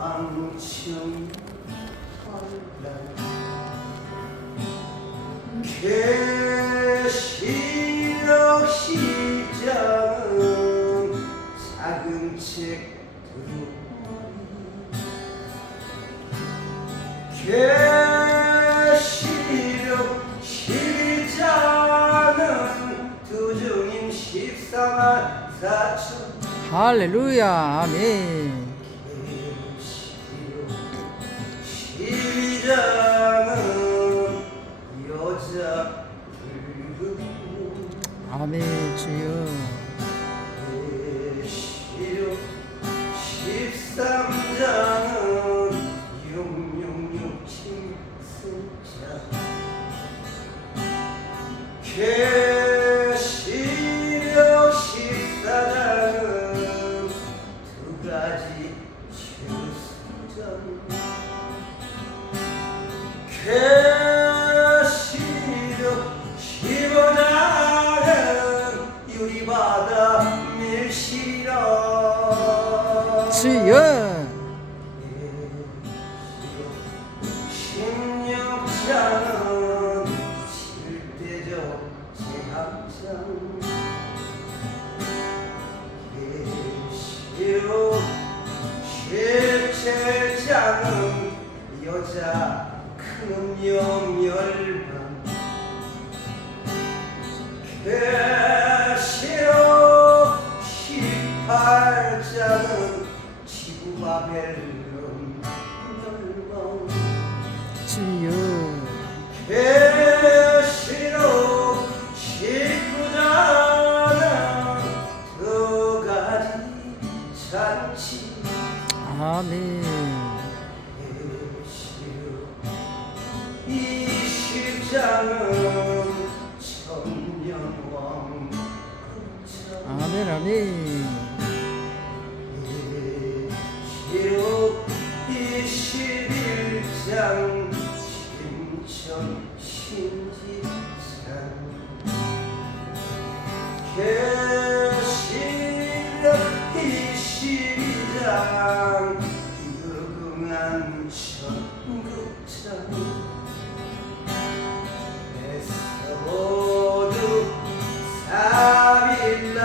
방청 계시록 시장은 작은 책 계시록 시장은 두중임 14만 4천 할렐루야. 아멘. 시장은 여자 아멘. 주여. 계시록 13장은 666 칭승자 계시록 14장은 두 가지 주수전 계시록 15장은 유리바다 밀시라 주여. 16장은 실대적 제합장 계시록 17장은 여자 금염 열반 계시록 18장은 지구바벨론 멸망 주여. 계시록 19장은 두 가지 잔치 아멘. 계시록 20장은 천년왕 아멘. 아멘. 계시록 21장 신천 신지산 계시록 22장 무궁한 천국장 에서도 3일날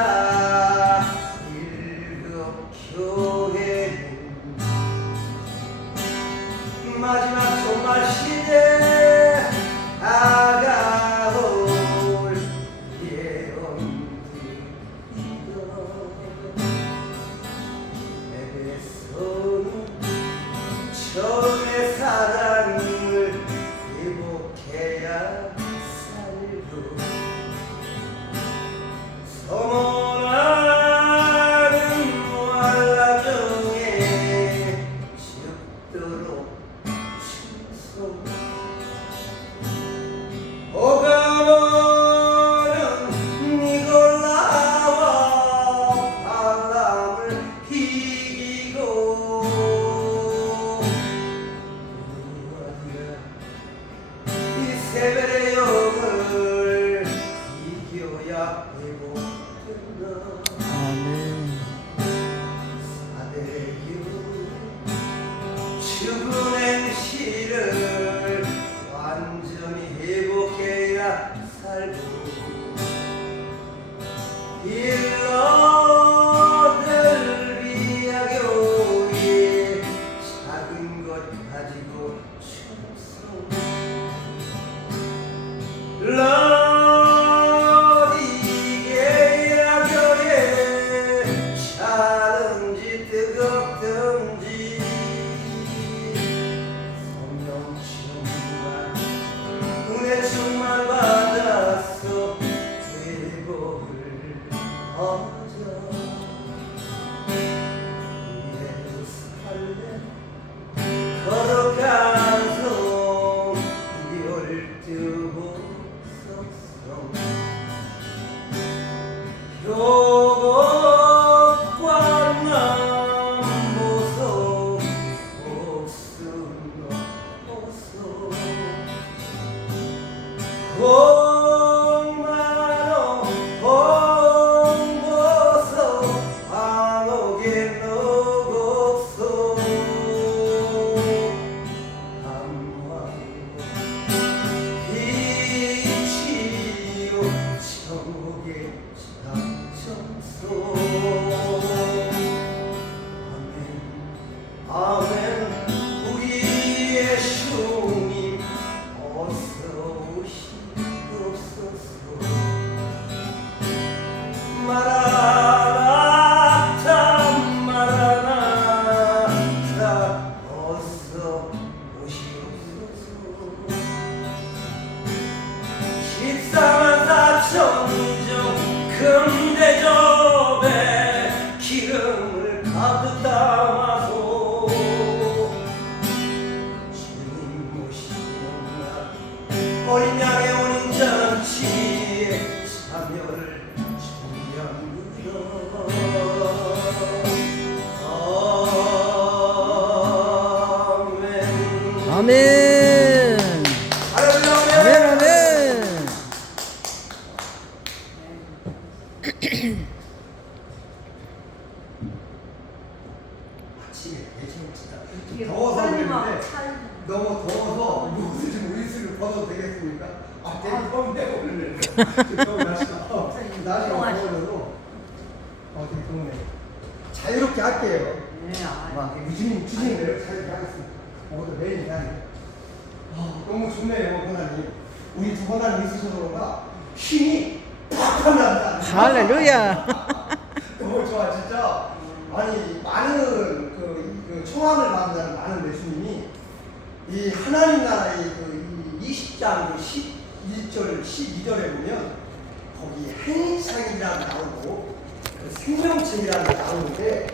일곱 교회는 마지막 종말 시대 다가올 예언들이여 에베소는 처음의 사랑을 회복해야 살고 서원하는 환란중에 죽도록 충성 오가모는 니골라와 바람을 이기고 이 세벨의 영을 이겨야 회복된다 아멘. 사대교 죽은 행실을 완전히 회복해야 살고 필라델비아 교회에 작은 것 가지고 충성 라디게야 교회 차든지 뜨겁든지 아멘. 우리의 주님 어서 오시옵소서. 마라나타 마라나타 어서 오시옵소서. 14만 4천 중 금대접에 기름을 가득 담아서 주님 모시옵나 어린 양의 혼인잔치에 참여를 준비합니다. 아멘. 아멘. 할렐루야. 아멘, 아멘. 아침에 괜찮습니다. 더워서 그랬는데 너무 더워서 무슨 우리스를 벗어도 되겠습니까? 아, 되게 더운데 오늘 너무 날씨가 더워져서 되게 더우네. 자유롭게 할게요. 막 주시는 대로 자유롭게 하겠습니다. 오늘 매일 하네. 너무 좋네요, 하나님. 우리 두 하나님 있으셔서 그런가 힘이 팍팍 납니다. 할렐루야. 너무 좋아, 진짜. 아니, 많은 그 청함을 받는 많은 예수님이 이 하나님 나라의 그 20장 11절 12절에 보면 거기 행위상이라는 나오고 그 생명책이라는 게 나오는데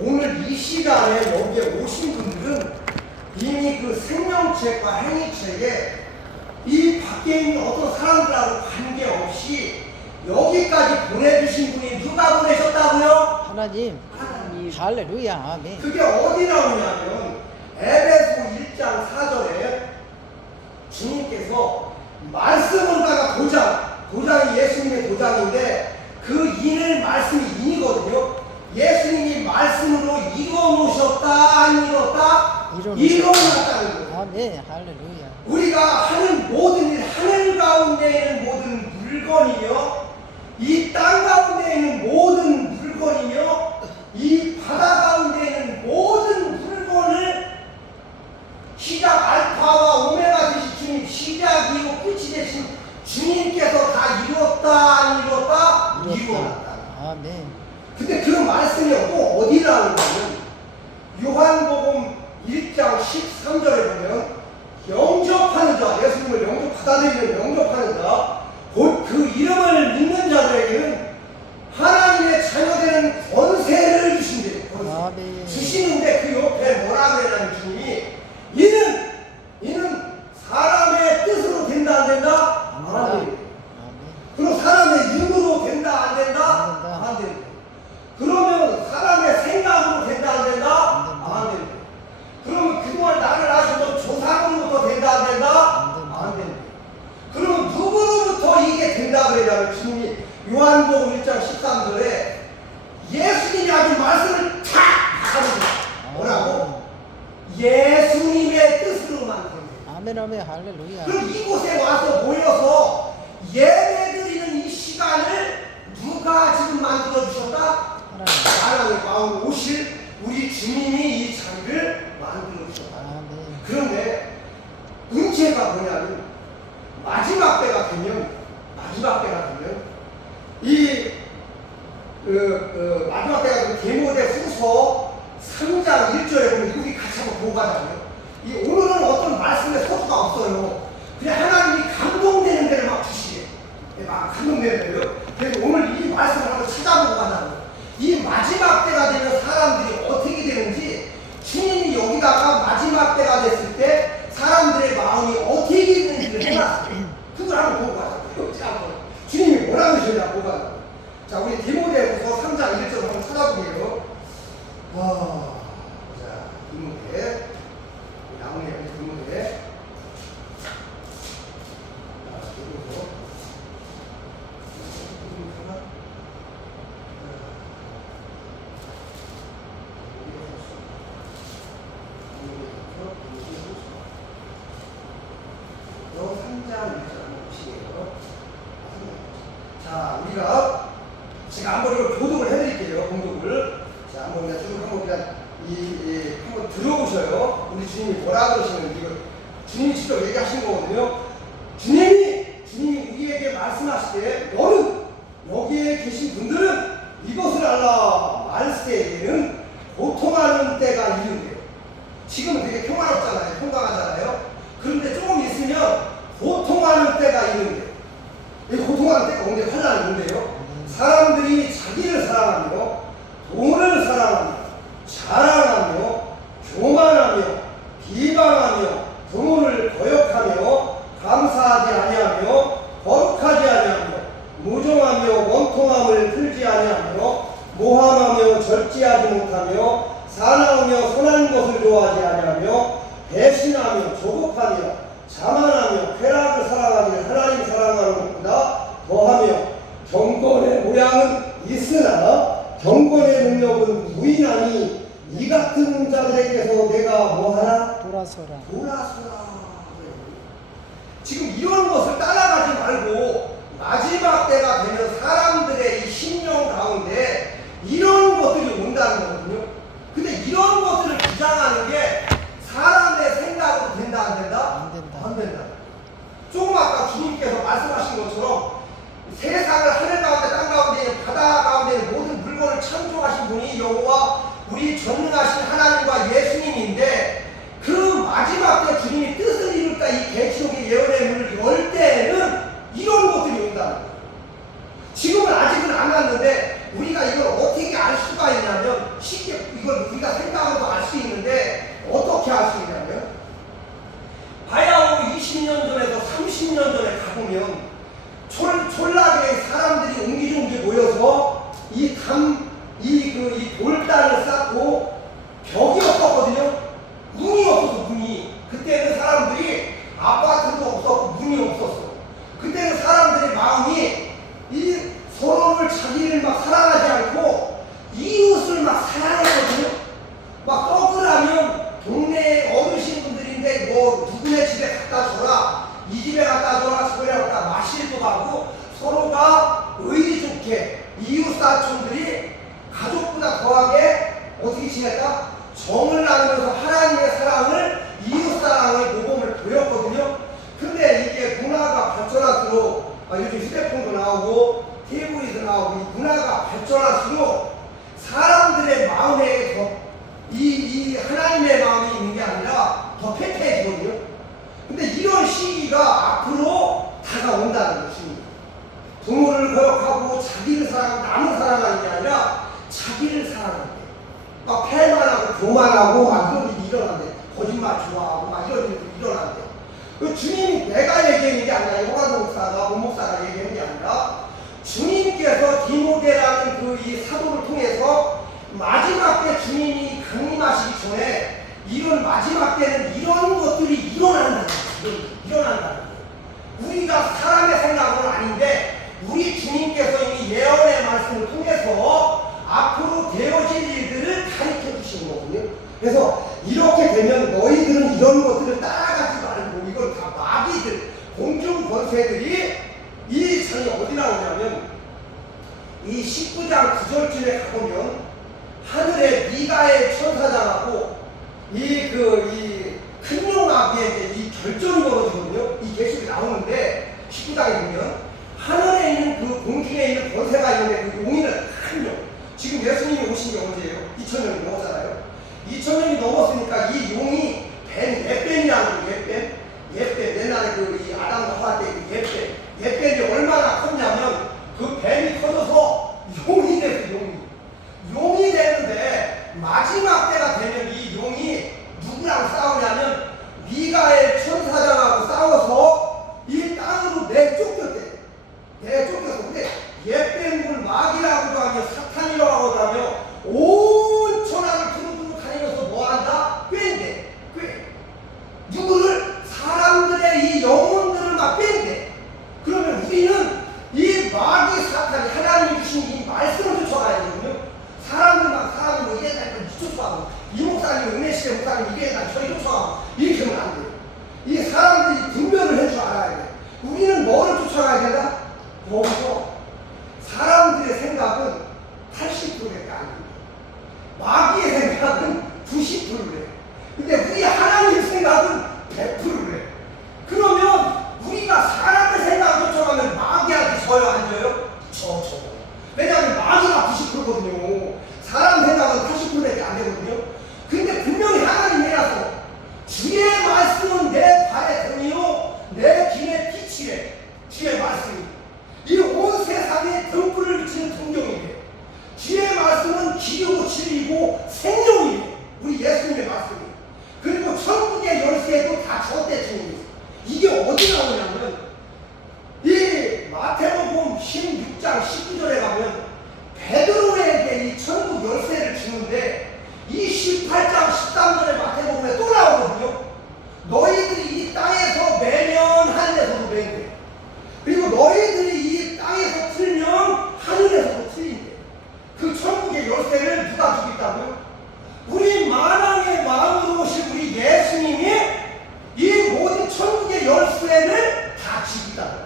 오늘 이 시간에 여기에 오신 분들은 이미 그 생명책과 행위책에 이 밖에 있는 어떤 사람들하고 관계없이 여기까지 보내주신 분이 누가 보내셨다고요? 하나님. 할렐루야. 아멘. 그게 어디 나오냐면 에베소 1장 4절에 주님께서 말씀으로다가 도장이 예수님의 도장인데 그 인을 말씀이 인이거든요. 예수님이 말씀으로 이뤄놓으셨다 안 이뤘다? 이뤄놨다는 거예요. 아멘. 할렐루야. 우리가 하는 모든 일, 하늘 가운데 있는 모든 물건이며 이 땅 가운데 있는 모든 물건이며 이 바다 가운데 있는 모든 물건을 시작 알파와 오메가 되신 주님, 시작이고 끝이 되신 주님께서 다 이뤘다 안 이뤘다? 이루었다. 아멘. 근데 그 말씀이 또 어디 나오냐면 요한복음 1장 13절에 보면 영접하는 자, 예수님을 받아들이는 영접하는 자, 곧 그 이름을 믿는 자들에게는 하나님의 자녀되는 권세를 주신대요. 아멘. 주시는데 그 옆에 뭐라 그러냐면 주님이 이는 사람의 뜻으로 된다 안 된다? 안 된다. 그럼 사람의 힘으로 된다 안 된다? 안 된다. 그러면 사람의 생각으로 된다 안 된다? 안 된다. 그러면 그동안 나를 아시던 조상으로부터 된다 안 된다? 안 된다. 그러면 누구로부터 이게 된다 그러냐면 주님이 요한복음 1장 13절에 예수님이 아주 말씀을 탁 하는 거예요. 뭐라고? 예수님의 뜻으로 만든 거예요. 아멘. 아멘. 할렐루야. 그럼 이곳에 와서 모여서 예배드리는 이 시간을 누가 지금 만들어 주셨다? 하나님 마음 오실 우리 주님이 이 자리를 만들어 주셨다. 아멘. 그런데 문제가 뭐냐면 마지막 때가 되면 이 마지막 때가 되면 디모데 후서 3장 1절에 보면 우리 같이 한번 보고 가자고요. 이 오늘은 어떤 말씀에 서두가 없어요. 그냥 하나님이 감동되는 데를 막 주시게. 막 감동되는 데요. 그래서 오늘 이 말씀을 한번 찾아보고 가자고요. 이 마지막 때가 되면 사람들이 어떻게 되는지 주님이 여기다가 마지막 때가 됐을 때 사람들의 마음이 어떻게 되는지를 해놨어요. 그걸 한번 보고 가자고요. 주님이 뭐라고 하셨냐 보고 가자고요. 자, 우리 디모데후서 3장 1절 한번 찾아보게요. 자, 디모데 나오네요. 디모데. 자, 우리가 제가 한번 이걸 교독을 해드릴게요. 공독을. 자, 한번 그냥 쭉 한번 그냥 한번 들어보셔요. 우리 주님이 뭐라 그러시는지 이거 주님이 직접 얘기하신 거거든요. 주님이 우리에게 말씀하실 때 너는 여기에 계신 분들은 이것을 알라. 말세에는 고통하는 때가 이른대요. 지금 되게 평화롭잖아요. 평강하잖아요. 그런데 조금 있으면 고통하는 때가 이른대요. 이 고통하는 때가 언제 환란이 온대요. 사람들이 자기를 사랑하며 돈을 사랑하며 자랑하며 교만하며 비방하며 부모를 거역하며 감사하지 아니하며 거룩하지 아니하며 무정하며 원통함을 풀지 아니하며 모함하며 절제하지 못하며 사나우며 선한 것을 좋아하지 아니하며 배신하며 조급하며 자만하며 쾌락을 사랑하며 하나님 사랑하는 것보다 더하며 경건의 모양은 있으나 경건의 능력은 무인하니 이 같은 자들에게서 내가 뭐하라? 돌아서라. 지금 이런 것을 따라가지 말고 마지막 때가 되면 사람들의 이 심령 가운데 이런 것들이 온다는 거거든요. 근데 이런 것들을 주장하는 게 사람의 생각으로 된다 안 된다? 안 된다. 안 된다. 조금 아까 주님께서 말씀하신 것처럼 세상을 하늘 가운데 땅 가운데 바다 가운데 모든 물건을 창조하신 분이 여호와 우리 전능하신 하나님과 예수님인데 그 마지막 때 주님이 뜻을 이룰까 이 계시록의 예언의 문을 열 때에는 이런 것들이 온다는 거예요. 지금은 아직은 안 왔는데 우리가 이걸 어떻게 알 수가 있냐면 쉽게 이걸 우리가 생각으로도 알 수 있는데 어떻게 알 수 있냐면 바야흐로 20년 전에서 30년 전에 가보면 촌락에 사람들이 옹기종기 모여서 이 돌단을 쌓고 벽이 없었거든요. 문이 없어서 문이. 그때는 사람들이 아파트도 없었고 문이 없었어. 그때는 사람들의 마음이 이 서로를 자기를 막 사랑하지 않고 이웃을 막 사랑했거든요. 막 떡을하면 동네 어르신분들인데 뭐 누구네 집에 갖다 줘라. 이 집에 갖다 줘라. 저번에 갖다 마실도 가고 서로가 의리 좋게 이웃 사촌들이 가족보다 더하게 어떻게 지냈다? 정을 나누면서 하나님의 사랑을 이웃 사랑의 모범을 보였거든요. 근데 이게 문화가 발전할수록 요즘 휴대폰도 나오고 테이블도 나오고 이 문화가 발전할수록 사람들의 마음에 더 이 하나님의 마음이 있는 게 아니라 더 패패해지거든요. 근데 이런 시기가 앞으로 다가온다는 것입니다. 부모를 거역하고 자기를 사랑하고 남을 사랑하는 게 아니라 자기를 사랑하는 게 막 패만하고 교만하고 막 이런 일이 일어난대. 거짓말 좋아하고 막 이런 일이 일어난대. 그 주님이 내가 얘기하는 게 아니라 요한 목사가 본 목사가 얘기하는 게 아니라 주님께서 디모데라는 그 이 사도를 통해서 마지막 때 주님이 강림하시기 전에 이런 마지막 때는 이런 것들이 일어난다는 거예요. 일어난다는 거예요. 우리가 사람의 생각은 아닌데 우리 주님께서 이미 예언의 말씀을 통해서 앞으로 되어질 일들을 가르쳐 주시는 거거든요. 그래서 이렇게 되면 너희들은 이런 것들을 따라가지 말고 이건 다 마귀들, 공중 권세들이 이 장이 어디 나오냐면 이 19장 9절쯤에 가보면 하늘에 미가엘 천사장하고 이 큰 용아비에게 이 결전이 벌어지거든요. 이 계시록이 나오는데 19장에 보면 하늘에 있는 그 공중에 있는 권세가 있는데 그 용인은 큰 용. 지금 예수님이 오신 게 언제예요? 2000년이 넘었잖아요. 2000년이 넘었으니까 이 용이 뱀, 옛뱀이라는 거예요. 옛뱀. 옛날에 이 아담과 하와 때 그 옛뱀이 얼마나 컸냐면 그 뱀이 커져서 용이 됐어요. 용이 되는데 마지막 때가 되면 이 용이 누구랑 싸우냐면 미가엘 천사장하고 싸워서 이 땅으로 내쫓겼대. 내쫓겼어. 근데 옛뱀을 마귀라고도 하며 사탄이라고도 하며 온 천하를 두루두루 다니면서 뭐한다? 꿰인대. 꿰. 누구를? 사람들의 이 영혼들을 막 뺀대. 그러면 우리는 이 마귀 사탄이 하나님이 주신 이 말씀을 쫓아가야 되거든요. 사람들 막 사람이 뭐 이래 날 쫓아가고 이 목사님 은혜시대 목사님 이래 날 저리 쫓아가고 이렇게 하면 안 돼요. 이 사람들이 분별을 할 줄 알아야 돼. 우리는 뭐를 쫓아가야 된다? 거기서 사람들의 생각은 80%밖에 안 됩니다. 마귀의 생각은 90%래. 거의 다 줬대 주님이. 이게 어디 나오냐면 이 마태복음 16장 19절에 가면 베드로에게 이 천국 열쇠를 주는데 이 18장 13절에 마태복음에 또 나오거든요. 너희들이 이 땅에서 매면 하늘에서도 매인데, 그리고 너희들이 이 땅에서 틀면 하늘에서도 틀린대. 그 천국의 열쇠를 누가 주고 있다고요? 우리 만왕의 왕으로 오신 우리 예수님이 이 모든 천국의 열쇠를 다 지고 있다고요.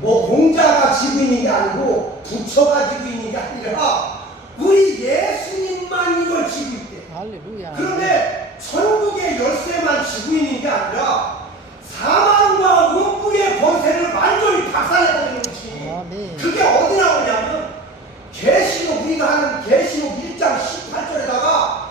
뭐 공자가 지고 있는 게 아니고 부처가 지고 있는 게 아니라 우리 예수님만 이걸 지고 있대. 할렐루야. 그런데 천국의 열쇠만 지고 있는 게 아니라 사망과 음부의 권세를 완전히 박살내버리는 것이, 아멘. 그게 어디 나오냐면 계시록, 우리가 하는 계시록 1장 18절에다가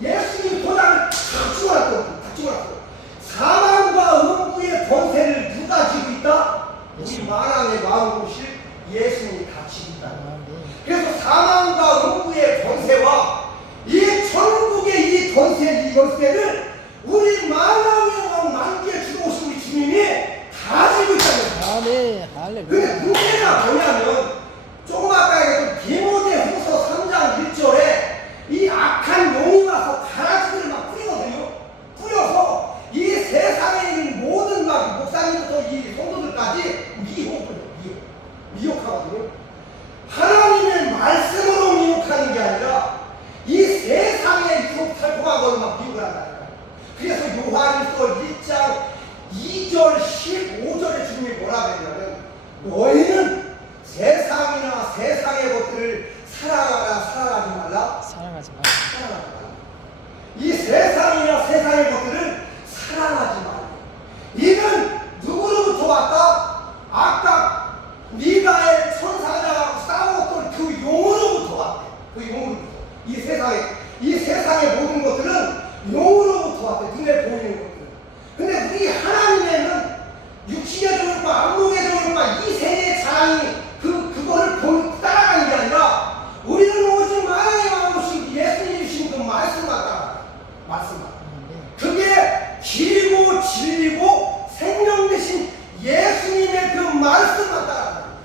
예수님 도장을 다 찍어놨거든요. 다 찍어놨어요. 사망과 음부의 권세를 누가 지고 있다? 우리 만왕의 왕으로실 예수님이 다 지고 있다. 그래서 사망과 음부의 권세와 이 천국의 이 권세, 이 열쇠를 우리 만왕의 왕 만기에 들어오신 우리 주님이 다 지고 있다는 거예요. 아멘. 근데 할렐루야. 문제가 뭐냐면 조금 아까 얘기했던 디모데후서 3장 1절에 이 악한 용이 와서 가라지들을 막 뿌리거든요. 뿌려서 이 세상에 있는 모든 막 목사님부터 이 성도들까지 미혹하거든요. 하나님의 말씀으로 미혹하는 게 아니라 이 세상에 살포한 걸로 막 미혹을 한다니까. 그래서 요한일서 1장 2절 15절에 주님이 뭐라 그랬냐면 너희는 세상이나 세상의 것들을 사랑하지 말라. 사랑하지 마. 사랑하지 말라. 이 세상이나 세상의 것들을 사랑하지 말라. 이는 누구로부터 왔다? 아까 미가의 천사자하고 싸웠던 그 용으로부터 왔대. 그 용으로부터. 이 세상의 모든 것들은 용으로부터 왔대. 눈에 보이는 것들은. 근데 우리 하나님에는 육신의 정욕과 안목의 정욕과 이 세계의 자랑이 그거를 따라가는 게 아니라 우리는 오직 만왕의 왕이신 예수님이신 그 말씀만 따라가요. 말씀만. 그게 길고 진리고 생명 되신 예수님의 그 말씀만 따라가요.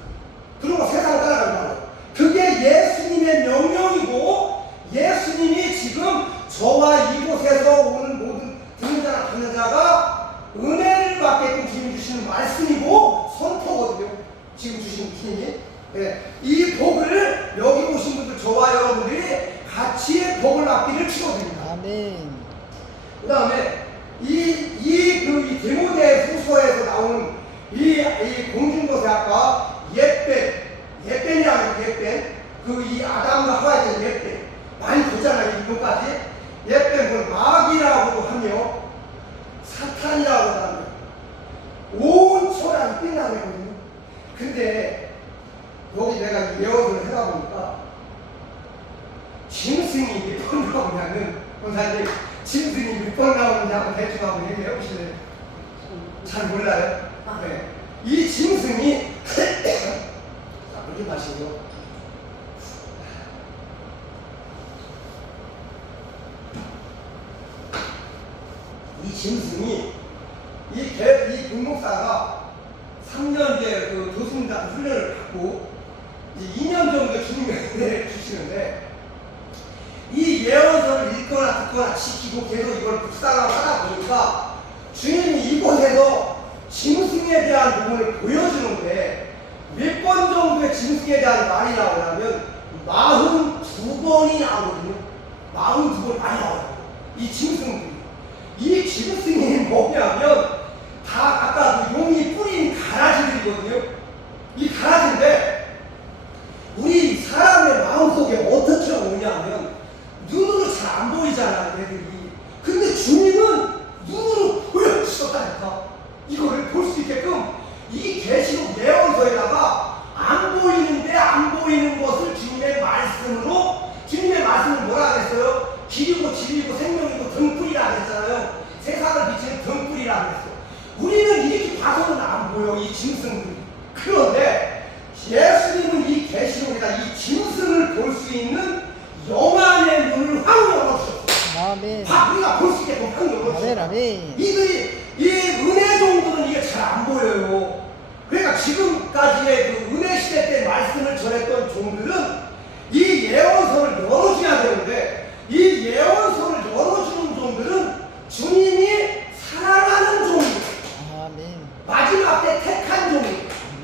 그리고 세상을 따라가는 거예요. 그게 예수님의 명령이고 예수님이 지금 저와 이곳에서 오는 모든 듣는 자나 듣는 자가 은혜를 받게끔 주님 주시는 말씀이고 선포거든요. 지금 주신 주님이. 네. 이 복을 여기 오신 분들, 저와 여러분들이 같이 복을 받기를 축원드립니다. 아멘. 그 다음에 이 디모데후서에서 나오는 이 공중도세 아까 옛벤이라고 옛벤, 이 아담과 하와에 대한 옛벤 많이 보잖아요. 이거까지 옛벤 그걸 마귀라고도 하며 사탄이라고 하며 온 초라한 삐나거든요. 근데 여기 내가 예언을 해다 보니까 짐승이 몇 번 나오냐면, 권사님 짐승이 몇 번 나오는지 한번 대충 한번 얘기해 보실래요? 잘 몰라요? 네. 이 짐승이 자, 물좀 마시고요. 이 짐승이 이 군목사가 3년째 그 교수님 같은 훈련을 받고 이제 2년 정도 주님의 은혜를 주시는데 이 예언서를 읽거나 듣거나 지키고 계속 이걸 묵상하고 하다 보니까 주님이 이곳에서 짐승에 대한 부분을 보여주는데 몇 번 정도의 짐승에 대한 말이 나오냐면 42번이 나오거든요. 42번 많이 나와요. 이 짐승들이. 이 짐승이 뭐냐면 다 아까 그 용이 뿌린 가라지들이거든요. 이 가라지인데 우리 사람의 마음속에 어떻게 오냐면 눈으로 잘 안 보이잖아요, 애들이. 근데 주님은 눈으로 보여주셨다니까. 이거를 볼 수 있게끔 이 계시록 예언서에다가 안 보이는데 안 보이는 것을 주님의 말씀으로, 주님의 말씀을 뭐라 그랬어요? 길이고 진리고 생명이고 등불이라 그랬잖아요. 세상을 비치는 등불이라 그랬어요. 우리는 이렇게 봐서는 안 보여, 이 짐승들이. 그런데 예수님은 이 계시록에다 이 짐승을 볼 수 있는 영안의 눈을 확 열어주셨어요. 아멘. 우리가 볼 수 있게끔 확 열어주셨어요. 아멘. 아멘. 이들이 잘 안 보여요. 그러니까 지금까지의 그 은혜 시대 때 말씀을 전했던 종들은 이 예언서를 열어줘야 되는데, 이 예언서를 열어주는 종들은 주님이 사랑하는 종이에요. 아멘. 마지막 때 택한 종이에요.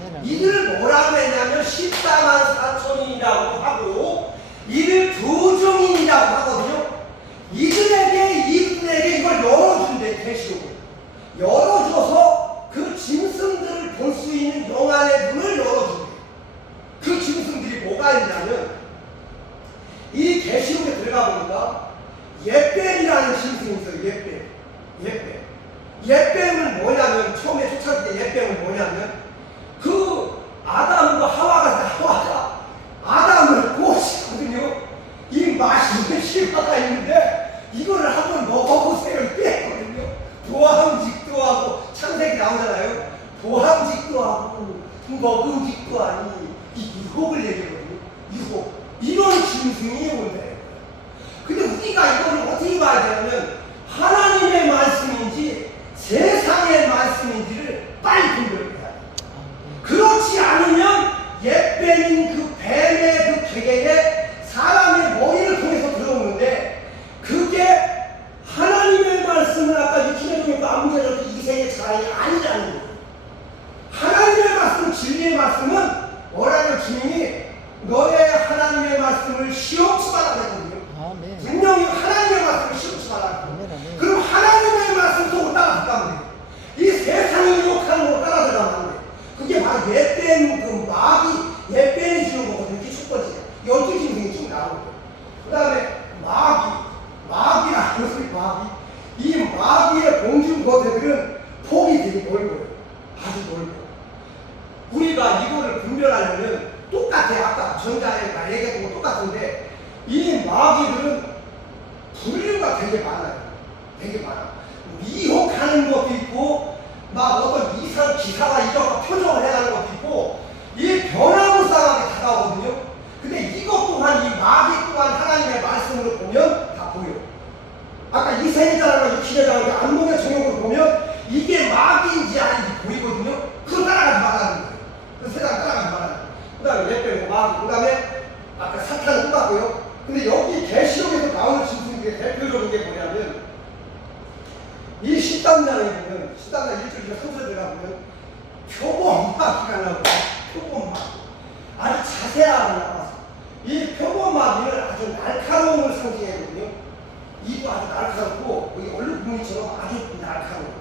아멘. 이들을 뭐라고 했냐면 14만 4천인이라고 하고, 이들 두종인이라고 하거든요. 이들에게 이걸 열어준대. 계시록을 열어줘서 그 짐승들을 볼 수 있는 영안의 눈을 열어준대. 그 짐승들이 뭐가 있냐면, 이 계시록에 들어가 보니까 옅뱀이라는 짐승이 있어요. 옅뱀. 옅뱀은 뭐냐면, 처음에 쫓아올 때 옅뱀은 뭐냐면, 그 하와가 아담을 꼬시거든요. 이 맛있는 실화가 있는데 이거를 한번 먹어보세요. 이랬거든요. 보함직도 하고, 창세기 나오잖아요. 보함직도 하고 먹음직도 하니, 이 유혹을 얘기하거든요. 유혹. 이런 짐승이 온대. 근데 우리가 이거를 어떻게 봐야 되냐면, 하나님의 말씀인지 세상의 말씀인지를 빨리 분별해야 돼. 그렇지 않으면 옅뱀인 그 뱀의 그 개개에 사람의 머리를 통해서 들어오는데, 그게 하나님의 말씀을 아까 유키네종에도 안무자적인 이생의 자랑이 아니라는 거예요. 하나님의 말씀, 진리의 말씀은 뭐라면 주님이 너의 하나님의 말씀을 시험치 말라고 했거든요. 아멘. 분명히 하나님의 말씀을 시험치 말라고. 아멘. 그럼 하나님의 말씀 속으로 따라들어가면 돼요. 이 세상이 유혹하는 거 따라들어가면 안 돼요. 그게 바로 옅뱀, 그 옅뱀이 주는 거거든요. 이게 첫 번째. 12짐승이 쭉 나오는 거예요. 그 다음에 마귀라는 것이 이 마귀의 공중 거새들은 폭이 되게 넓어요. 아주 넓어요. 우리가 이거를 분별하려면 똑같아요. 아까 전자에 얘기했던 거 똑같은데, 이 마귀들은 분류가 되게 많아요. 되게 많아. 미혹하는 것도 있고, 막 어떤 이상 기사가 이런 표정을 해가는 것도 있고, 이 변화무쌍하게 다가오거든요. 근데 이것 또한, 이 마귀 또한 하나님의 말씀으로 보면 다 보여요. 아까 이생자라는 유키네자라는 안목의 정욕으로 보면 이게 마귀인지 아닌지 보이거든요. 그거 따라가지 말라는 거예요. 그 세상 따라가지 말라는 거예요. 그 다음에 옅뱀, 마귀, 그 다음에 아까 사탄은 똑같고요. 근데 여기 계시록에서 나오는 짐승들의 대표적인 게 뭐냐면, 이 13장에 보면, 13장 1절에서 3절에 들어가보면 표범마귀가 나오고, 표범마귀. 아주 자세하게 나와서 이 표범마귀는 아주 날카로움을 상징하거든요. 이도 아주 날카롭고, 여기 얼룩무늬처럼 아주 날카로워.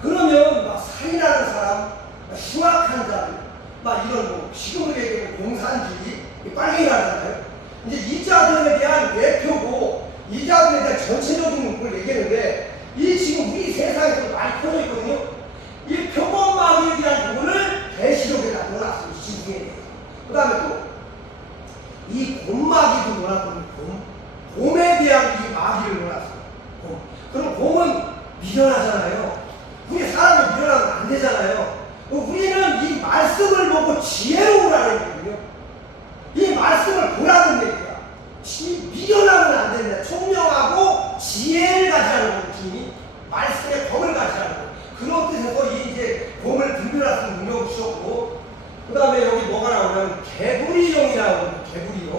그러면 막 살인하는 사람, 막 심악한 자들, 막 이런 뭐 지금으로 얘기하면 공산주의, 빨갱이 하잖아요. 이제 이 자들에 대한 대표고, 이 자들에 대한 전체적인 걸 얘기했는데, 이 지금 우리 세상에서 많이 퍼져 있거든요. 이 표범마귀에 대한 부분을 계시록에다 넣어놨어요. 짐승에. 그 다음에 또 이 곰마귀도 넣어놨거든요. 곰에 대한 이 마귀를 넣어놨어요. 곰. 그럼 곰은 미련하잖아요. 우리 사람이 미련하면 안 되잖아요. 우리는 이 말씀을 보고 지혜로우라는 거거든요. 이 말씀을 보라는 얘기야. 미련하면 안 된다. 총명하고 지혜를 가지라는 거예요. 주님이 말씀의 검을 가지라는 거예요. 그런 뜻에서 이 이제 검을 분별할 수 있는 능력을 주셨고, 그 다음에 여기 뭐가 나오냐면 개구리용이 나오거든요. 개구리용.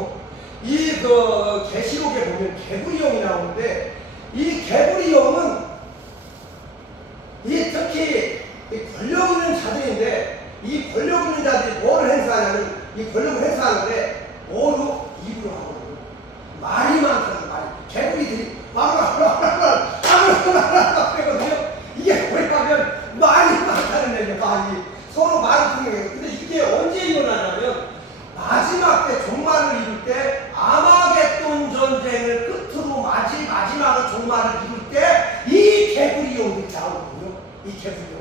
이 그 계시록에 보면 개구리용이 나오는데, 이 개구리용은 이 특히 이 권력 있는 자들인데, 이 권력 있는 자들이 뭐를 행사하냐면, 이 권력을 행사하는데 뭐로? 입으로 하거든요. 말이 많거든요. 말이. 개구리들이 그러거든요. 이게 뭐냐면 말이 많다는 얘기예요. 말이. 서로 말을 통해요. 근데 이게 언제 일어나냐면, 마지막 때 종말을 이룰 때, 아마겟돈 전쟁을 끝으로 마지막으로 종말을 이룰 때 이 개구리용들이 나오거든요. 이 개구리용.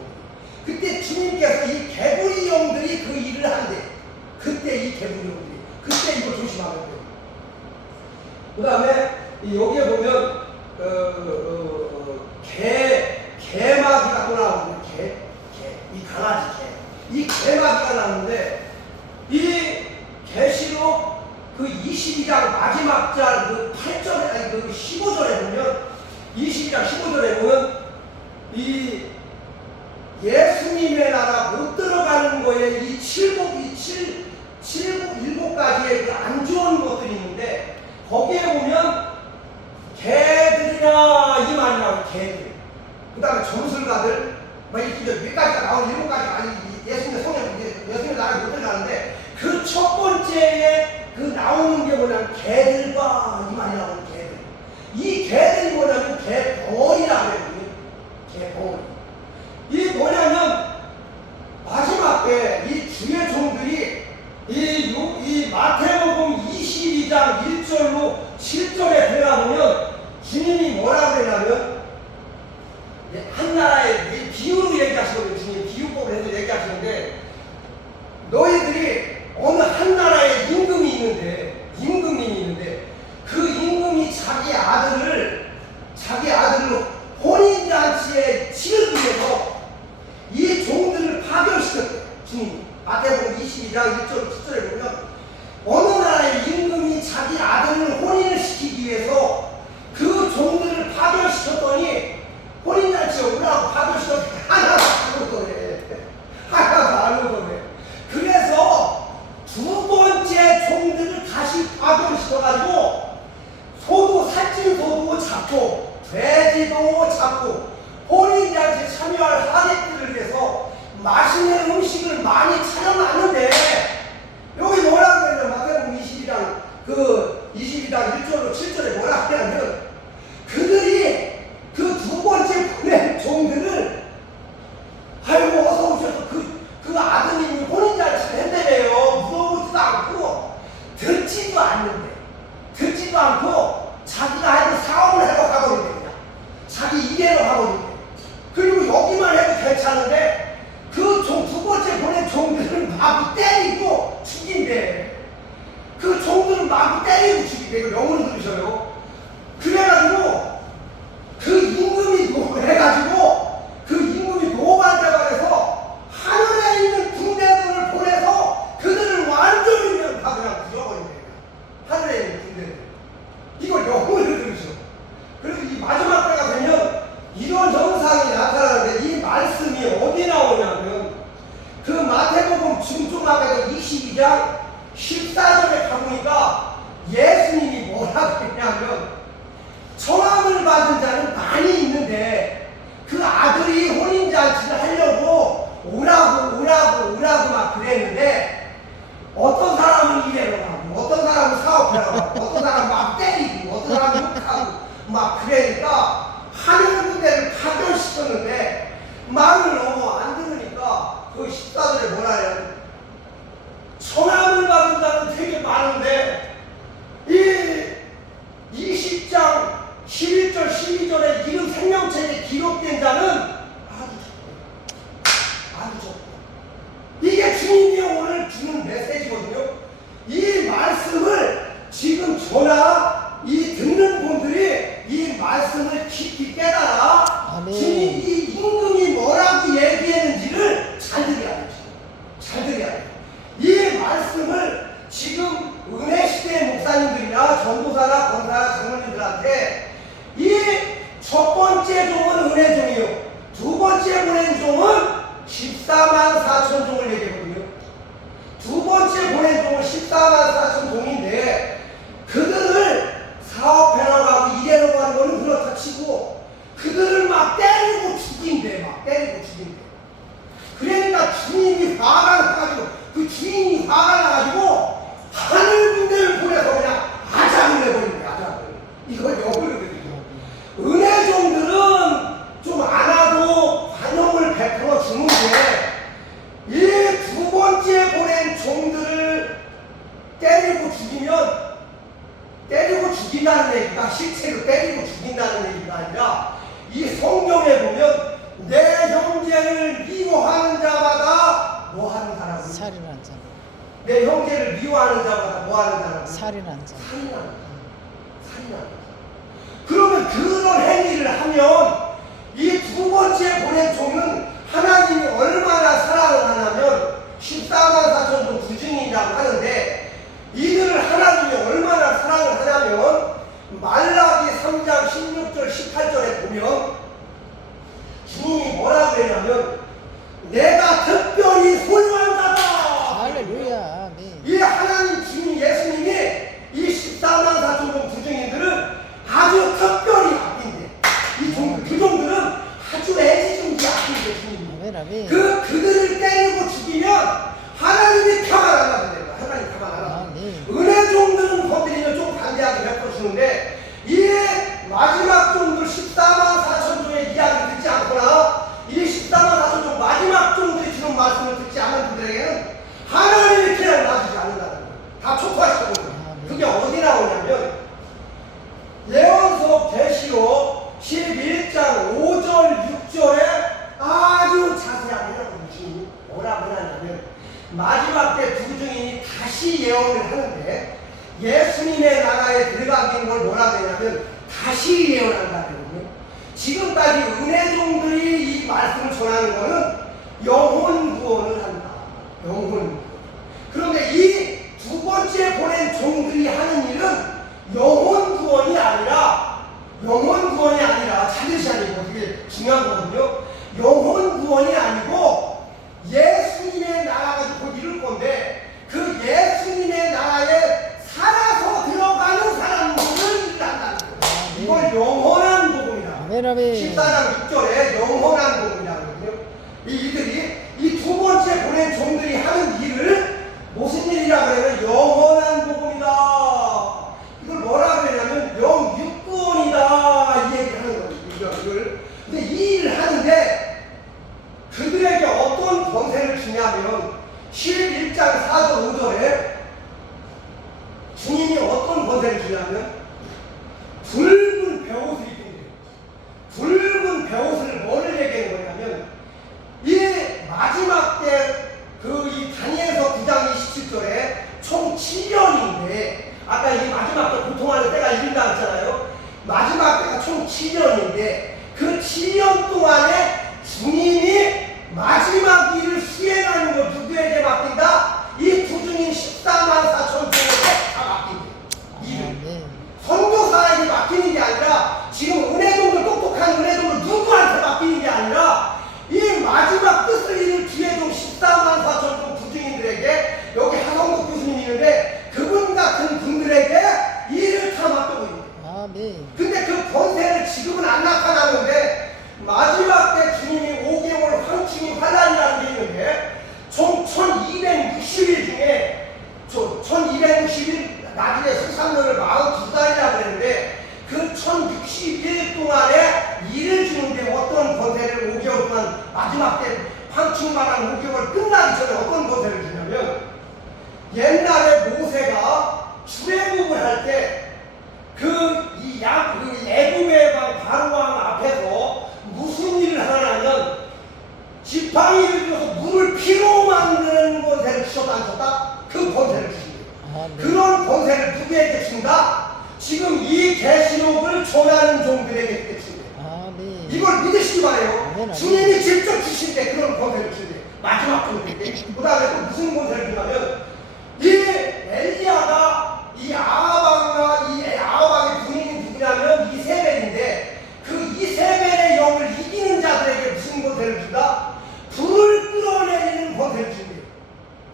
그때 주님께서 이 개구리용들이 그 일을 한대. 그때 이 개구리용들이. 그때 이거 조심하면 돼요. 그 다음에 여기에 보면 개마귀가 또 나오거든요. 이 강아지 개. 이 개마귀가 나오는데, 이 계시록 그 22장 마지막 장 그 8절에, 아니 그 15절에 보면, 22장 15절에 보면 이 예수님의 날 그 다음에 점술가들, 뭐 이렇게 몇 가지가 나오는 7가지가 아니, 예수님의 성령, 예수님의 나라에 못 들어가는데, 그 첫 번째에 그 나오는 게 뭐냐면 개들과 이 말이 나오는 개들. 이 개들이 뭐냐면 개덩어리라고 해요. 개덩어리. 이게 뭐냐면 마지막 때 이 주의 종들이 이 마태복음 22장 1절로 7절에 들어가보면 주님이 뭐라고 그러냐면 한 나라의 비유로 얘기하시거든요. 주님이 비유법을 해서 얘기하시는데 너희들이 어느 한 나라에 임금이 있는데 그 임금이 자기 아들을 혼인잔치에 치르기 위해서 이 종들을 파견시켰대요. 주님이 마태복음 22장 1절 7절에 보면 어느 나라의 임금이 자기 아들을 혼인을 시키기 위해서 그 종들을 파견시켰더니 혼인잔치에 오라고 파견시켰더니 하나도 안 오더래. 하나도 안 오더래. 그래서 두 번째 종들을 다시 파견시켜가지고 살찐 소도 잡고 돼지도 잡고 혼인잔치에 참여할 하객들을 위해서 맛있는 음식을 많이 차려놨는데 여기 뭐라고 그러냐면 마태복음 22장 1절로 7절에 뭐라고 하냐면 그들이 그 두 번째 보낸 종들을 아이고 어서 오셔서 그 아드님이 혼인잔치를 했대요. 물어보지도 않고 듣지도 않고 자기가 해도 사업을 해도 가버린대. 그냥 자기 이대로 가버린대. 그리고 여기만 해도 괜찮은데 그 두 번째 보낸 종들을 마구 때리고 죽인대. 그 종들을 마구 때리고 죽인대. 이거 영어로 들으셔요. 그래가지고 그 임금이 노발대발해서 하늘에 있는 군대들을 보내서 그들을 완전히 그냥 다 그냥 부숴버린대. 하늘에 있는 군대들. 이걸 영어로 들으셔. 그래서 이 마지막 때가 되면 이런 현상이 나타나는데 이 말씀이 어디 나오냐면 그 마태복음 중종합에서 22장 14절에 가보니까 예수님이 뭐라고 했냐면 청함을 받은 자는 많이 있는데 그 아들이 혼인잔치를 하려고 오라고 막 그랬는데 어떤 사람은 이래로 가고 어떤 사람은 사업하라고 하고 어떤 사람은 막 때리고 어떤 사람은 욕하고 막 그러니까 하늘 군대를 파견시켰는데 말을 너무 안 들으니까 그 14절에 뭐라 해요? 청함을 받은 자는 되게 많은데 이 20장 11절 12절에 이름 생명책에 기록된 자는 아주 적다. 이게 주님이 오늘 주는 메시지거든요. 이 말씀을 지금 저나 이 듣는 분들이 이 말씀을 깊이 깨달아 아멘. 주님이 임금이 뭐라고 얘기했는지를 잘 들어야 돼요. 잘 들어야 돼요. 이 말씀을 지금 은혜시대 목사님들이나 전도사나 권사나 장로님들한테 이 첫 번째 종은 은혜종이요, 두 번째 보낸 종은 14만 4천 종을 얘기하거든요. 두 번째 보낸 종은 14만 4천 종인데 그들을 사업해라고 하고 이래라고 하는 거는 그렇다 치고 그들을 막 때리고 죽인대. 그러니까 주님이 화가 나가지고 그 주인이 화가 나가지고 하늘 군대를 보내서 그냥 아장을 내버린 거야. 아장을. 이걸 역으로 은혜종들은 좀 안 하고 관용을 베풀어 주는데 이 두 번째 보낸 종들을 때리고 죽인다는 얘기가 실체로 때리고 죽인다는 얘기가 아니라 이 성경에 보면 내 형제를 미워하는 자마다 뭐 하는 사람이? 살인한 자. 내 형제를 미워하는 자마다 뭐 하는 사람이? 살인한 자. 살인하는 자. 그러면 그런 행위를 하면 이 두 번째 보낸 종은 하나님이 얼마나 사랑을 하냐면 14만 4천 종 구중이라고 하는데 이들을 하나님이 얼마나 사랑을 하냐면 말라기 3장 16절 18절에 보면 주님이 뭐라고 했냐면 내가 특별히 소유한 자다. 할렐루야. 아멘. 이 하나님 주님 예수님이 이 14만 4천 종 구중인들은 아주 특별히 아낀대. 이 종들, 그 종들은 아주 아멘, 아멘. 그들을 때리고 죽이면 하나님이 평안 안 하게 됩니다. 하나님 평안 안 하게. 아멘. 은혜 종들은 건드리면 좀 반대하게 베풀어주는데 이 마지막 종들 14만 4천 종의 이야기 듣지 않거나 이 14만 4천 종 마지막 종들이 주는 말씀을 듣지 않은 분들에게는 하나님이 그냥 놔주지 않는다는 거예요. 다 촉구하시거든요. 그게 어디 나오냐면 예언서 계시록 11장 5절 6절에 아주 자세하게 해놨거든요. 주님이 뭐라고 해놨냐면 마지막 때 두 증인이 다시 예언을 하는데 예수님의 나라에 들어가긴 걸 뭐라고 했냐면 다시 예언한다거든요. 지금까지 은혜종들이 이 말씀을 전하는 거는 영혼 구원을 한다. 영혼 구원. 그런데 이 두 번째 보낸 종들이 하는 일은 영혼 구원이 아니라 찾으셔야 되고 그게 중요한 거거든요. 영혼 구원이 아니고 예수님의 나라가 곧 이룰 건데 그 예수님의 나라에 살아서 들어가는 사람들을 일한다는 거예요. 이걸 영원한 복음이다. 아멘, 아멘. 14장 6절에 영원한 복음이라거든요. 이들이 이 두 번째 보낸 종들이 하는 일을 무슨 일이라고 하면 영원한 복음이다. 이걸 뭐라 그러냐면 영육구원이다 이 얘기를 하는 거예요. 이걸. 근데 이 일을 하는데 그들에게 어떤 권세를 주냐면 11장 4절 5절에 주님이 어떤 권세를 주냐면 붉은 베옷을 입힌대요. 붉은 베옷을 뭐를 얘기하는 거냐면 이 마지막 때 이 다니엘서 9장 27절에 총 7년인데 아까 이 마지막 때 고통하는 때가 이른다 했잖아요. 마지막 때가 총 7년인데 그 7년 동안에 주님이 마지막 일을 수행하는 걸 누구에게 맡긴다? 이 부중인 14만 4천 종에게 다 맡긴다. 일을. 선교사에게 맡기는 게 아니라 지금 은혜종들 똑똑한 은혜종들 누구한테 맡기는 게 아니라 이 마지막 뜻을 이룰 뒤에 좀 14만 4천 종 부중인들에게 여기 하성국 교수님이 있는데 그분 같은 분들에게 일을 다 맡기고 있는 거예요. 아멘. 근데 그 권세를 지금은 안 나타나는데 마지막 때 주님이 5개월 황충이 환란이라는 게 있는데 총 1260일 중에 1260일 나중에 13년을 42달이라고 그랬는데 그 1061일 동안에 일을 주는데 어떤 권세를 5개월 동안 마지막 때 황충만한 5개월 끝나기 전에 어떤 권세를 주냐면 옛날에 모세가 출애굽을 할 때 애굽의 왕 바로왕 앞에서 무슨 일을 하냐면 지팡이를 들어서 물을 피로 만드는 권세를 주셨다 안 줬다? 그 권세를 주신대요. 그런 권세를 누구에게 준다? 지금 이 계시록을 전하는 종들에게 준대요. 이걸 믿으시기 바래요. 주님이 직접 주신대 그런 권세를 준대. 마지막 종들에게. 그 다음에 또 무슨 권세를 주냐면 이 엘리야가 이 아하방의 부인이 누구냐면 이세벨인데 그 이세벨의 영을 이기는 자들에게 무슨 권세를 준다? 불을 끌어내리는 권세를 준대요.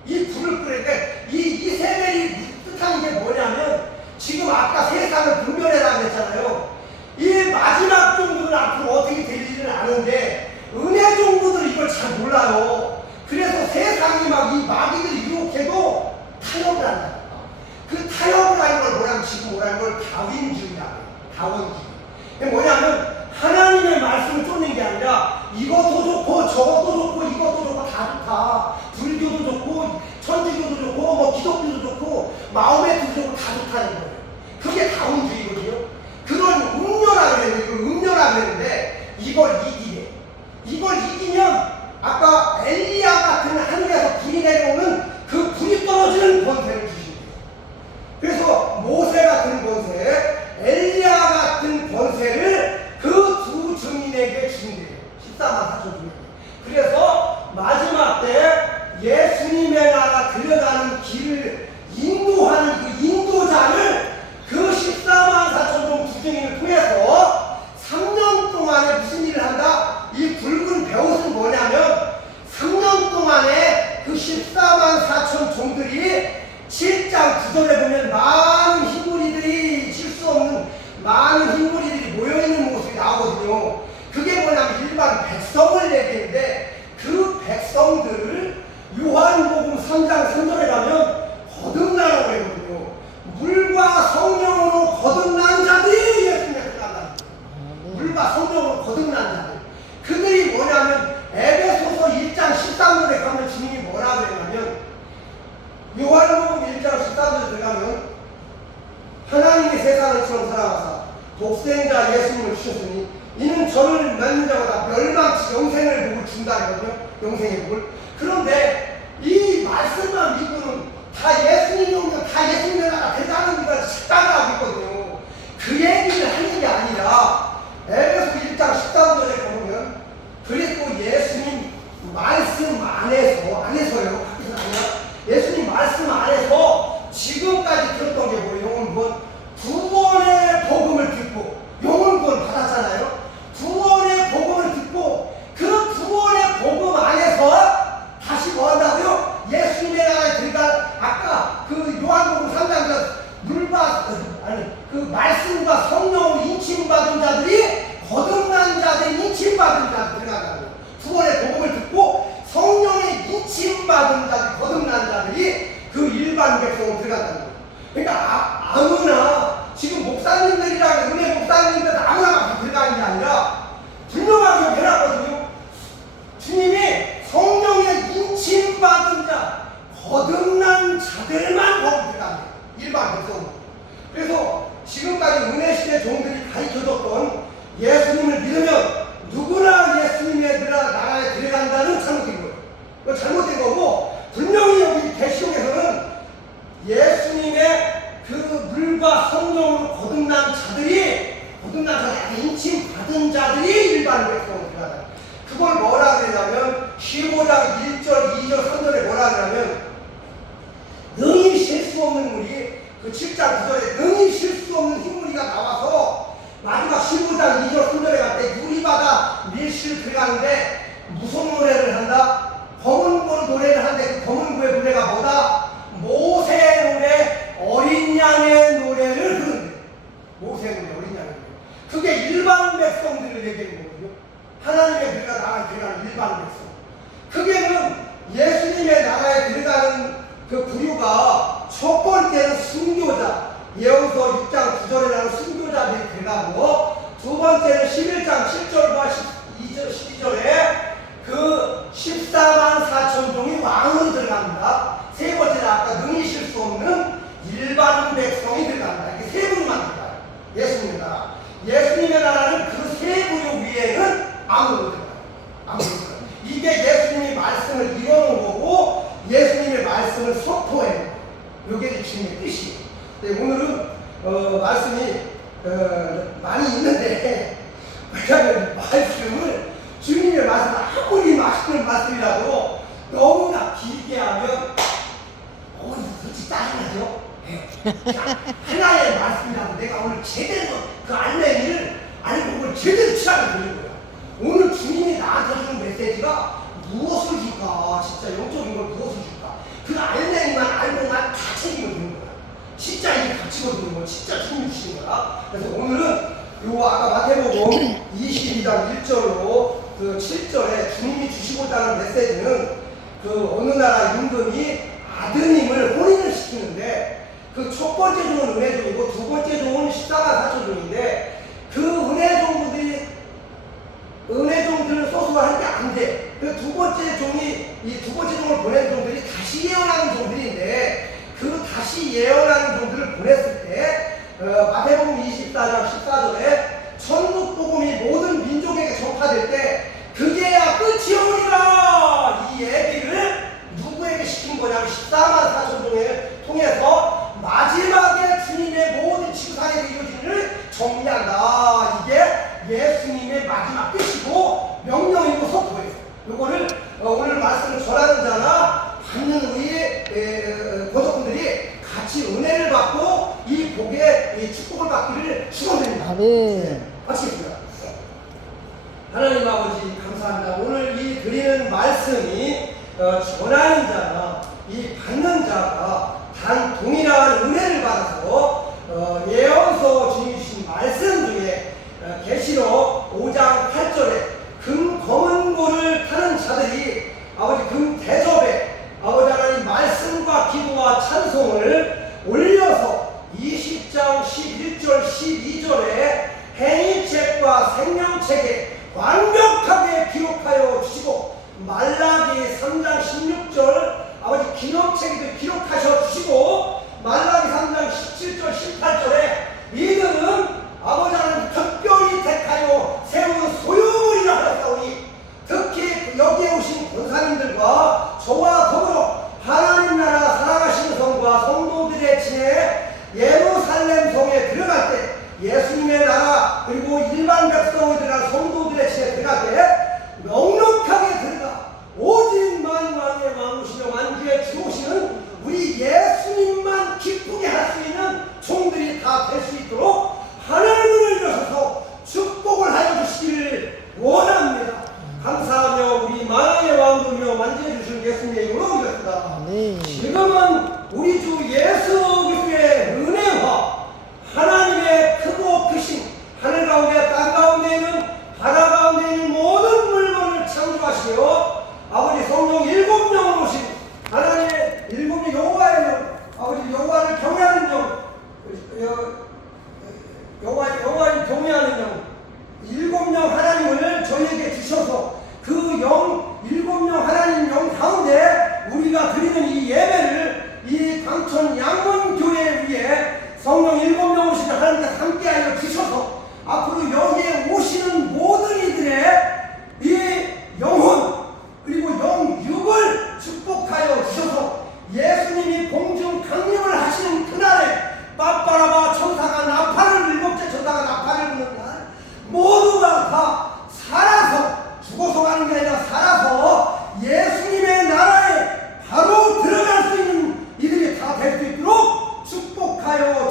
이 불을 끌어내니까 이 이세벨이 뜻하는 게 뭐냐면 지금 아까 세상을 분별해라고 했잖아요. 이 마지막 종들은 앞으로 어떻게 될지는 아는데 은혜 종들은 이걸 잘 몰라요. 그래서 세상이 막 이 마귀들이 유혹해도 타협을 한다. 그 타협을 하는 걸 뭐라면 지금 뭐라는 걸 다윈주의라고 해요. 다윈주의. 그게 뭐냐면 하나님의 말씀을 쫓는 게 아니라 이것도 좋고 저것도 좋고 이것도 좋고 다 좋다. 불교도 좋고 천주교도 좋고 뭐 기독교도 좋고 마호메트도 좋고 다 좋다는 거예요. 그게 다윈주의거든요. 그런 음료라 그랬는데 이걸 음료라 그랬는데 이걸 이기래. 이걸 이기면 아까 엘리야 같은 하늘에서 불이 내려오는 그 불이 떨어지는 권세를 주신대요. 그래서 모세 같은 권세, 엘리야 같은 권세를 그 두 증인에게 주신대요. 14만 4천 증인. 그래서 마지막 때 예수님의 나라 들어가는 길을 인도하는 그 인도자를 그 14만 4천 종 주증인을 통해서 3년 동안에 무슨 일을 한다? 이 붉은 베옷은 뭐냐면 3년 동안에 그 14만 4천 종들이 7장 9절에 보면 많은 흰무리들이 칠 수 없는 많은 흰무리들이 모여있는 모습이 나오거든요. 그게 뭐냐면 일반 백성을 얘기했는데 그 영생을 복을 준다거든요. 영생의 복을. 그런데 이 말씀만 믿고는 다 예수님이 오면 다 예수님의 나라 대단한 이가 식당을 하고 있거든요. 그 얘기를 하는 게 아니라 에베소 1장 13절에 보면 그리고 예수님 말씀 안에서요. 밖에서 아니라 예수님 말씀 안에서 지금까지 들었던 게 뭐예요? 영혼구원. 구원의 복음을 듣고 영혼구원 받았잖아요. 구원의 복음을 듣고 그 구원의 복음 안에서 다시 뭐 한다고요? 예수님의 나라에 들어갈 아까 그 요한복음 3장 그 말씀과 성령으로 인침받은 자들이 거듭난 자들이 인침받은 자들 들어간다고요. 구원의 복음을 듣고 성령의 인침받은 자들 거듭난 자들이 그 일반 백성으로 들어간다는 거예요. 그러니까 아무나 지금 목사님들이랑 은혜 목사님들 아무나 막 들어가는 게 아니라 분명하게 해놨거든요. 주님이 성령의 인침받은 자 거듭난 자들만 거기 들어가는 거예요. 일반 백성으로. 그래서 지금까지 은혜시대 종들이 가르쳐줬던 예수님을 믿으면 누구나 예수님의 나라에 들어간다는 잘못된 거예요. 그건 잘못된 거고 분명히 여기 계시록에서는 예수님의 그 물과 성령으로 거듭난 자들이 인침 받은 자들이 일반 백성으로 들어간다. 그걸 뭐라 그러냐면 15장 1절 2절 3절에 뭐라 그러냐면 능히 실수 없는 무리 그 7장 9절에 능히 실수 없는 흰무리가 나와서 마지막 15장 2절 3절에 갈 때 유리바다 밀실 들어가는데 무슨 노래를 한다? 검은 고 노래를 하는데 그 검은 고의 노래가 뭐다? 모세의 노래, 어린 양의 노래를 부르는데 모세의 노래, 어린 양의 노래. 그게 일반 백성들을 얘기하는 거거든요. 하나님의 나라에 들어가는 일반 백성. 그게는 예수님의 나라에 들어가는 그 부류가 첫 번째는 순교자, 예언서 6장 9절에 나오는 순교자들이 들어가고 두 번째는 11장 7절과 12절에 그 14만 4천 종이 왕으로 들어갑니다. 세 번째는 아까 능히실 수 없는 일반 백성이 들어갑니다. 이게 세 부류만 들어가요. 예수님의 나라. 예수님의 나라는 그 세 부류 위에는 아무도 들어가요. 아무도 들어가요. 이게 예수님이 말씀을 이루는 거고 예수님의 말씀을 선포해요. 이게 주님의 뜻이에요. 오늘은 말씀이 많이 있는데 왜냐하면 말씀을 주님의 말씀을 아무리 맛있는 말씀이라도 너무나 길게 하면 솔직히 짜증나죠? 하나의 말씀이라도 내가 오늘 제대로 그 알맹이를 알고 그걸 제대로 취하게 되는 거야. 오늘 주님이 나한테 주는 메시지가 무엇을 줄까? 진짜 영적인 걸 무엇을 줄까? 그 알맹이만 알고만 다 책임을 주는 거야. 진짜 이게 갇히고 드는 거야. 진짜 주님 주시는 거야. 그래서 오늘은 요 아까 마태복음 22장 1절로 그 7절에 주님이 주시고자 하는 메시지는 그 어느 나라 임금이 아드님을 혼인을 시키는데 그 첫 번째 종은 은혜종이고 두 번째 종은 14만 4천 종인데 그 은혜종들을 소수화할 게 안 돼. 그 두 번째 종이 이 두 번째 종을 보낸 종들이 다시 예언하는 종들인데 그 다시 예언하는 종들을 보냈을 때 마태복음 24장 14절에 천국 복음이 모든 민족에게 전파될 때 그게야 끝이 오리라. 이 얘기를 누구에게 시킨 거냐면 14만 4천 종을 통해서 마지막에 주님의 모든 지구상에 이루어지는 정리한다. 이게 예수님의 마지막 뜻이고 명령이고 선포예요. 이거를 오늘 말씀을 전하는 자나 받는 우리 고속분들이 같이 은혜를 받고 이 복에 이 축복을 받기를 축원드립니다. 아멘. 마치겠습니다. 하나님 아버지 감사합니다. 오늘 이 드리는 말씀이 전하는 자나 이 받는 자가 단 동일한 은혜를 받아서 예언서 주님 주신 말씀 중에 계시록 5장 8절에 금 검은 고를 타는 자들이 아버지 금 대접에 아버지 하나님 말씀과 기도와 찬송을 올려서 20장 11절 12절에 행위책과 생명책에 완벽하게 기록하여 주시고 말라기 3장 16절 아버지 기념책에도 기록하셔 주시고 말라기 3장 17절 18절에 이들은 아버지 하나님 특별히 택하여 세운 소유물이라 하였사오니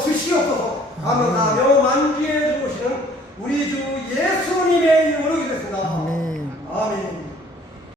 주시옵소서. 감사하며 만지해 주시는 우리 주 예수님의